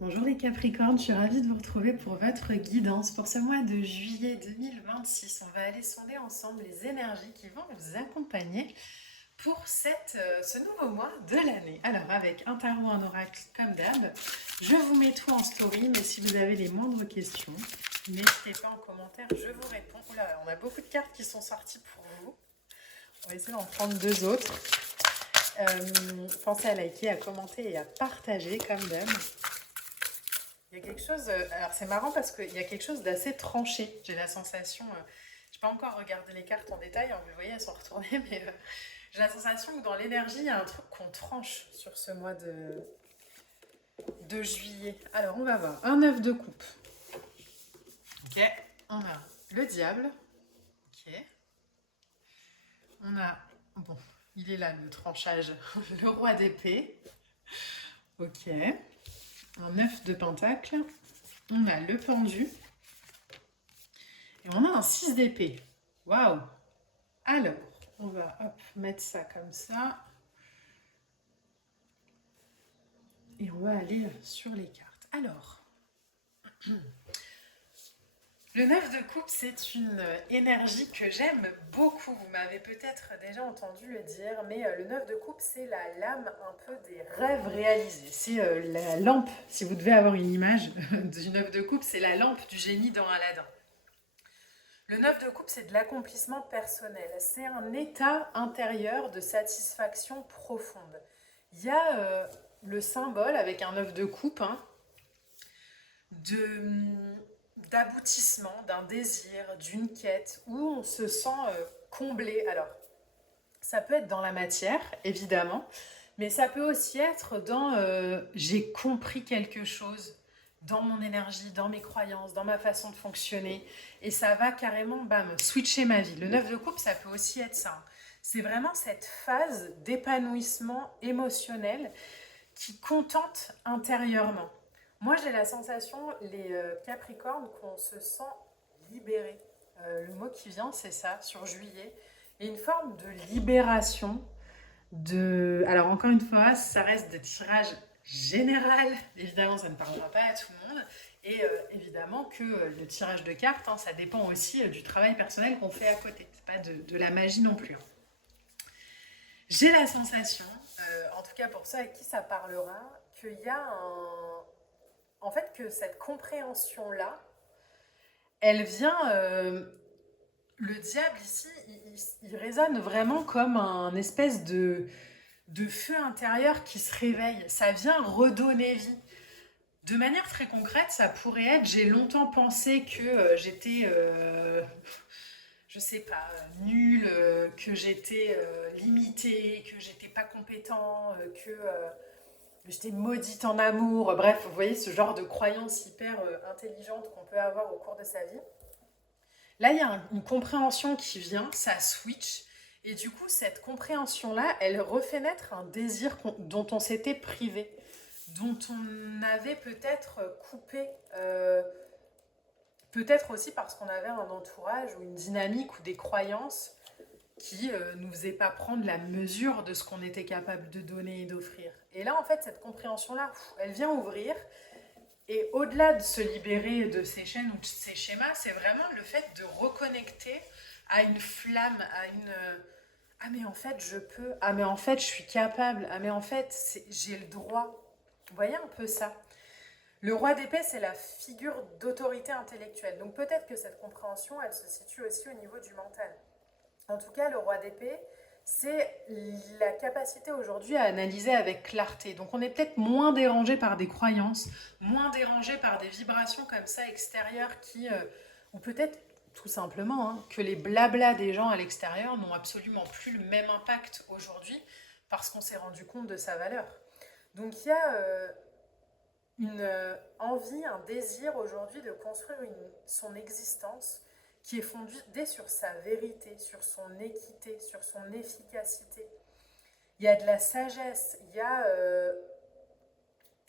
Bonjour les Capricornes, je suis ravie de vous retrouver pour votre guidance pour ce mois de juillet 2026. On va aller sonder ensemble les énergies qui vont vous accompagner pour ce nouveau mois de l'année. Alors avec un tarot, un oracle comme d'hab, je vous mets tout en story, mais si vous avez les moindres questions, n'hésitez pas en commentaire, je vous réponds. Oula, on a beaucoup de cartes qui sont sorties pour vous. On va essayer d'en prendre deux autres. Pensez à liker, à commenter et à partager comme d'hab. Il y a quelque chose, alors c'est marrant parce qu'il y a quelque chose d'assez tranché. J'ai la sensation, je n'ai pas encore regardé les cartes en détail, hein, vous voyez, elles sont retournées, mais j'ai la sensation que dans l'énergie, il y a un truc qu'on tranche sur ce mois de juillet. Alors, on va voir. Un œuf de coupe. Ok. On a le diable. Ok. On a, bon, il est là le tranchage, le roi d'épée. Ok. Un œuf de pentacle. On a le pendu. Et on a un 6 d'épée. Waouh! Alors, on va mettre ça comme ça. Et on va aller sur les cartes. Alors, le 9 de coupe, c'est une énergie que j'aime beaucoup. Vous m'avez peut-être déjà entendu le dire, mais le 9 de coupe, c'est la lame un peu des rêves réalisés. C'est la lampe, si vous devez avoir une image du 9 de coupe, c'est la lampe du génie dans Aladdin. Le 9 de coupe, c'est de l'accomplissement personnel. C'est un état intérieur de satisfaction profonde. Il y a le symbole avec un 9 de coupe hein, d'aboutissement, d'un désir, d'une quête, où on se sent comblé. Alors, ça peut être dans la matière, évidemment, mais ça peut aussi être dans j'ai compris quelque chose dans mon énergie, dans mes croyances, dans ma façon de fonctionner. Et ça va carrément, bam, switcher ma vie. Le 9 de coupe, ça peut aussi être ça. C'est vraiment cette phase d'épanouissement émotionnel qui contente intérieurement. Moi, j'ai la sensation, les Capricornes, qu'on se sent libéré. Le mot qui vient, c'est ça, sur juillet. Et une forme de libération. Alors, encore une fois, ça reste de tirage général. Évidemment, ça ne parlera pas à tout le monde. Et évidemment que le tirage de cartes, hein, ça dépend aussi du travail personnel qu'on fait à côté. C'est pas de la magie non plus. Hein. J'ai la sensation, en tout cas pour ceux à qui ça parlera, qu'il y a un... En fait, que cette compréhension-là, elle vient... le diable ici, il résonne vraiment comme un espèce de feu intérieur qui se réveille. Ça vient redonner vie. De manière très concrète, ça pourrait être, j'ai longtemps pensé que j'étais, je sais pas, nulle, que j'étais limitée, que j'étais pas compétent, que j'étais maudite en amour. Bref, vous voyez ce genre de croyances hyper intelligentes qu'on peut avoir au cours de sa vie. Là, il y a une compréhension qui vient, ça switch. Et du coup, cette compréhension-là, elle refait naître un désir dont on s'était privé, dont on avait peut-être coupé, peut-être aussi parce qu'on avait un entourage ou une dynamique ou des croyances qui ne nous faisaient pas prendre la mesure de ce qu'on était capable de donner et d'offrir. Et là, en fait, cette compréhension-là, elle vient ouvrir. Et au-delà de se libérer de ces chaînes ou de ces schémas, c'est vraiment le fait de reconnecter à une flamme, à une... Ah mais en fait je peux, ah mais en fait je suis capable, ah mais en fait j'ai le droit. Vous voyez un peu ça. Le roi d'épée, c'est la figure d'autorité intellectuelle. Donc peut-être que cette compréhension, elle se situe aussi au niveau du mental. En tout cas, le roi d'épée, c'est la capacité aujourd'hui à analyser avec clarté. Donc on est peut-être moins dérangé par des croyances, moins dérangé par des vibrations comme ça extérieures ou peut-être tout simplement que les blablas des gens à l'extérieur n'ont absolument plus le même impact aujourd'hui parce qu'on s'est rendu compte de sa valeur. Donc il y a une envie, un désir aujourd'hui de construire son existence qui est fondée sur sa vérité, sur son équité, sur son efficacité. Il y a de la sagesse, il y a...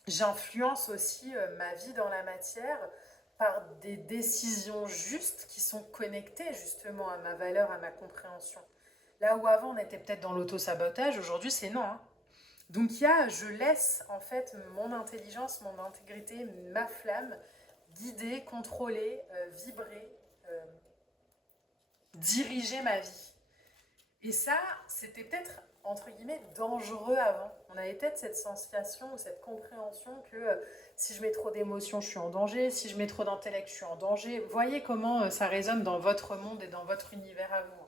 j'influence aussi ma vie dans la matière par des décisions justes qui sont connectées justement à ma valeur, à ma compréhension. Là où avant on était peut-être dans l'auto-sabotage, aujourd'hui c'est non. Hein. Donc je laisse en fait mon intelligence, mon intégrité, ma flamme guider, contrôler, vibrer, euh, diriger ma vie. Et ça, c'était peut-être, entre guillemets, dangereux avant. On avait peut-être cette sensation ou cette compréhension que si je mets trop d'émotions, je suis en danger, si je mets trop d'intellect, je suis en danger. Voyez comment ça résonne dans votre monde et dans votre univers à vous.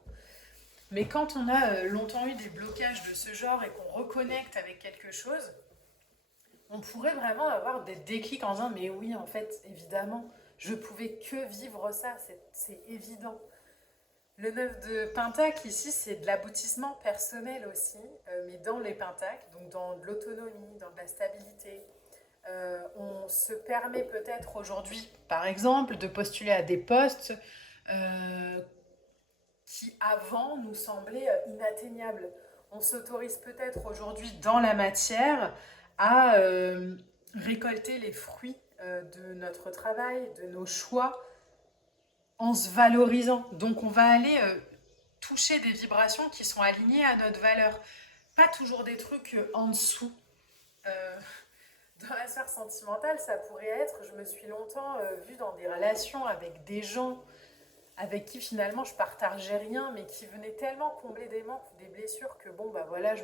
Mais quand on a longtemps eu des blocages de ce genre et qu'on reconnecte avec quelque chose, on pourrait vraiment avoir des déclics en disant mais oui, en fait, évidemment, je pouvais que vivre ça, c'est évident. Le 9 de Pentacle, ici, c'est de l'aboutissement personnel aussi, mais dans les Pentacles, donc dans de l'autonomie, dans de la stabilité. On se permet peut-être aujourd'hui, par exemple, de postuler à des postes qui avant nous semblaient inatteignables. On s'autorise peut-être aujourd'hui dans la matière à récolter les fruits de notre travail, de nos choix, en se valorisant. Donc on va aller toucher des vibrations qui sont alignées à notre valeur. Pas toujours des trucs en dessous. Euh, dans la sphère sentimentale, ça pourrait être, je me suis longtemps vue dans des relations avec des gens avec qui finalement je partageais rien, mais qui venaient tellement combler des manques ou des blessures que bon, bah voilà,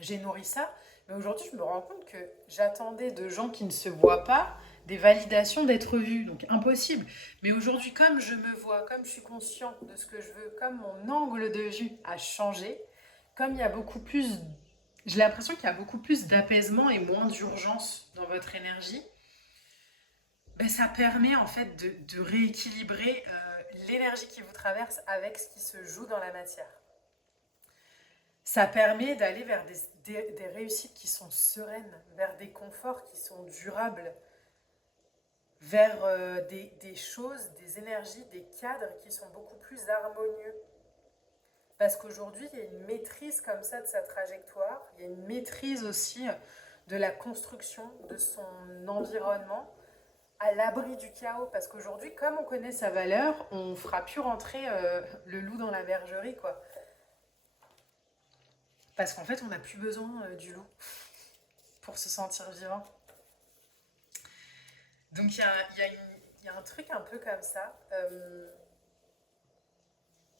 j'ai nourri ça. Mais aujourd'hui, je me rends compte que j'attendais de gens qui ne se voient pas des validations d'être vus. Donc impossible. Mais aujourd'hui, comme je me vois, comme je suis consciente de ce que je veux, comme mon angle de vue a changé, comme il y a beaucoup plus... J'ai l'impression qu'il y a beaucoup plus d'apaisement et moins d'urgence dans votre énergie. Ben, ça permet en fait de rééquilibrer l'énergie qui vous traverse avec ce qui se joue dans la matière. Ça permet d'aller vers des réussites qui sont sereines, vers des conforts qui sont durables, vers des choses, des énergies, des cadres qui sont beaucoup plus harmonieux. Parce qu'aujourd'hui, il y a une maîtrise comme ça de sa trajectoire, il y a une maîtrise aussi de la construction de son environnement, à l'abri du chaos. Parce qu'aujourd'hui, comme on connaît sa valeur, on ne fera plus rentrer le loup dans la bergerie, quoi. Parce qu'en fait, on n'a plus besoin du loup pour se sentir vivant. Donc il y a un truc un peu comme ça.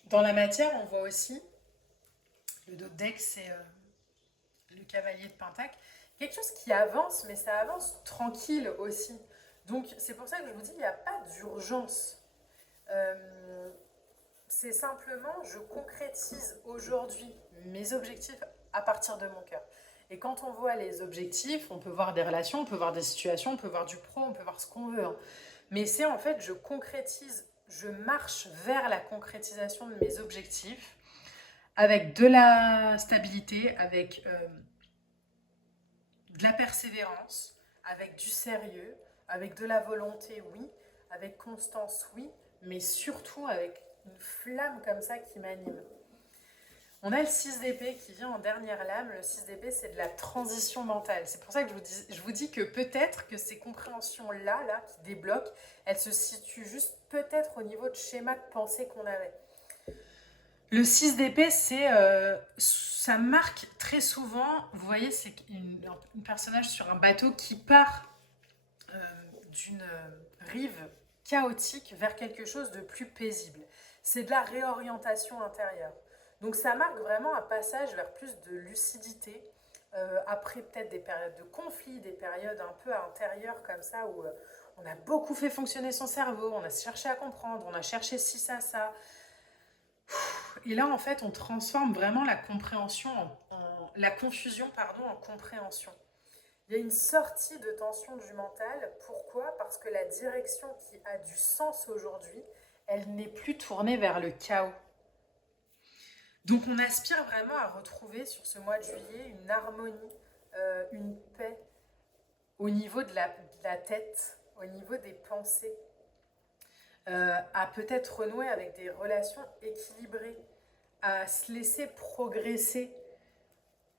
Dans la matière, on voit aussi, le dos de deck, c'est le cavalier de Pentacle, quelque chose qui avance, mais ça avance tranquille aussi. Donc c'est pour ça que je vous dis, il n'y a pas d'urgence. C'est simplement, je concrétise aujourd'hui mes objectifs à partir de mon cœur. Et quand on voit les objectifs, on peut voir des relations, on peut voir des situations, on peut voir du pro, on peut voir ce qu'on veut. Hein. Mais c'est en fait, je concrétise, je marche vers la concrétisation de mes objectifs avec de la stabilité, avec de la persévérance, avec du sérieux, avec de la volonté, oui, avec constance, oui, mais surtout avec une flamme comme ça qui m'anime. On a le 6 d'épée qui vient en dernière lame. Le 6 d'épée, c'est de la transition mentale. C'est pour ça que je vous dis que peut-être que ces compréhensions-là, qui débloquent, elles se situent juste peut-être au niveau de schéma de pensée qu'on avait. Le 6 d'épée, ça marque très souvent, vous voyez, c'est un personnage sur un bateau qui part d'une rive chaotique vers quelque chose de plus paisible. C'est de la réorientation intérieure. Donc ça marque vraiment un passage vers plus de lucidité, après peut-être des périodes de conflit, des périodes un peu intérieures comme ça, où on a beaucoup fait fonctionner son cerveau, on a cherché à comprendre, on a cherché ci, ça. Et là, en fait, on transforme vraiment la compréhension la confusion, en compréhension. Il y a une sortie de tension du mental. Pourquoi ? Parce que la direction qui a du sens aujourd'hui, elle n'est plus tournée vers le chaos. Donc on aspire vraiment à retrouver sur ce mois de juillet une harmonie, une paix au niveau de la tête, au niveau des pensées, à peut-être renouer avec des relations équilibrées, à se laisser progresser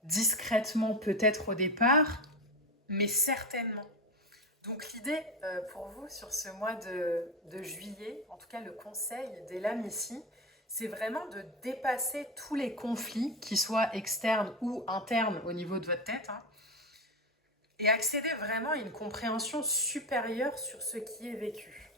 discrètement peut-être au départ, mais certainement. Donc l'idée pour vous sur ce mois de juillet, en tout cas le conseil des lames ici, c'est vraiment de dépasser tous les conflits, qu'ils soient externes ou internes au niveau de votre tête, hein, et accéder vraiment à une compréhension supérieure sur ce qui est vécu.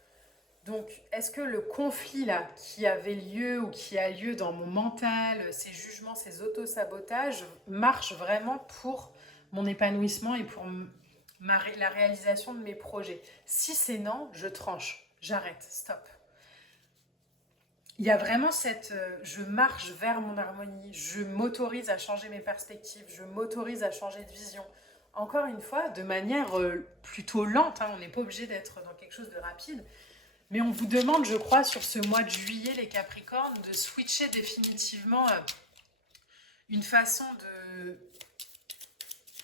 Donc, est-ce que le conflit là qui avait lieu ou qui a lieu dans mon mental, ces jugements, ces autosabotages, marche vraiment pour mon épanouissement et pour la réalisation de mes projets? Si c'est non, je tranche, j'arrête, stop. Il y a vraiment je marche vers mon harmonie, je m'autorise à changer mes perspectives, je m'autorise à changer de vision. Encore une fois, de manière plutôt lente, hein, on n'est pas obligé d'être dans quelque chose de rapide, mais on vous demande, je crois, sur ce mois de juillet, les Capricornes, de switcher définitivement une façon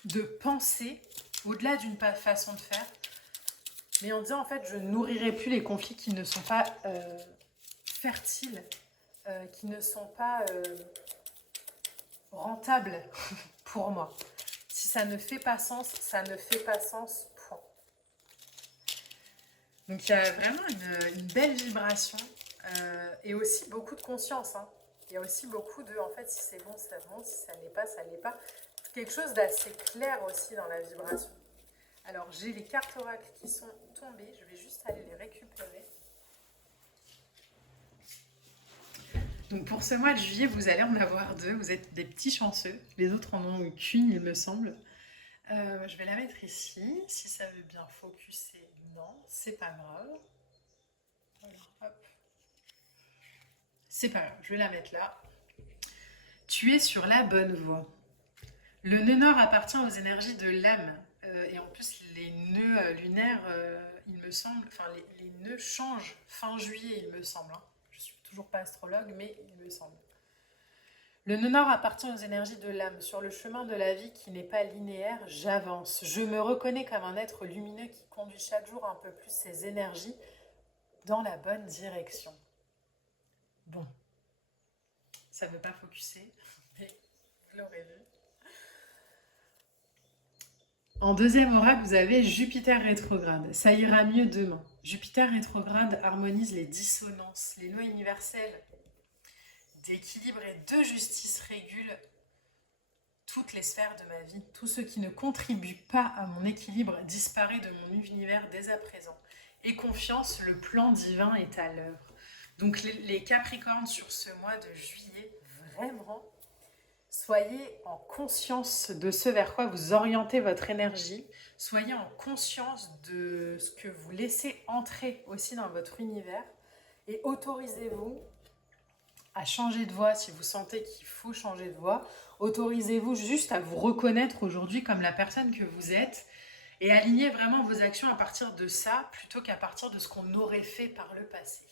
de penser, au-delà d'une façon de faire, mais en disant, en fait, je ne nourrirai plus les conflits qui ne sont pas fertiles, qui ne sont pas rentables pour moi. Si ça ne fait pas sens, ça ne fait pas sens, point. Donc il y a vraiment une belle vibration et aussi beaucoup de conscience. Hein. Il y a aussi beaucoup de, en fait, si c'est bon, c'est bon, si ça n'est pas, ça n'est pas. Quelque chose d'assez clair aussi dans la vibration. Alors j'ai les cartes oracles qui sont tombées, je vais juste aller les récupérer. Donc pour ce mois de juillet, vous allez en avoir 2, vous êtes des petits chanceux, les autres en ont qu'une il me semble. Je vais la mettre ici, si ça veut bien focuser, non, c'est pas grave. Voilà, hop. C'est pas grave, je vais la mettre là. Tu es sur la bonne voie. Le nœud nord appartient aux énergies de l'âme. Et en plus, les nœuds lunaires, il me semble, enfin les nœuds changent fin juillet, il me semble. Hein. Je suis toujours pas astrologue, mais il me semble. Le nœud nord appartient aux énergies de l'âme. Sur le chemin de la vie qui n'est pas linéaire, j'avance. Je me reconnais comme un être lumineux qui conduit chaque jour un peu plus ses énergies dans la bonne direction. Bon, ça ne veut pas focuser, mais vous l'aurez vu. En deuxième oracle, vous avez Jupiter rétrograde. Ça ira mieux demain. Jupiter rétrograde harmonise les dissonances, les lois universelles d'équilibre et de justice régule toutes les sphères de ma vie. Tout ce qui ne contribue pas à mon équilibre disparaît de mon univers dès à présent. Et confiance, le plan divin est à l'œuvre. Donc les Capricornes sur ce mois de juillet, vraiment, soyez en conscience de ce vers quoi vous orientez votre énergie. Soyez en conscience de ce que vous laissez entrer aussi dans votre univers. Et autorisez-vous à changer de voix si vous sentez qu'il faut changer de voix. Autorisez-vous juste à vous reconnaître aujourd'hui comme la personne que vous êtes et alignez vraiment vos actions à partir de ça plutôt qu'à partir de ce qu'on aurait fait par le passé.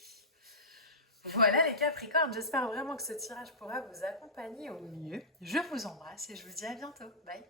Voilà les Capricornes, j'espère vraiment que ce tirage pourra vous accompagner au mieux. Je vous embrasse et je vous dis à bientôt. Bye.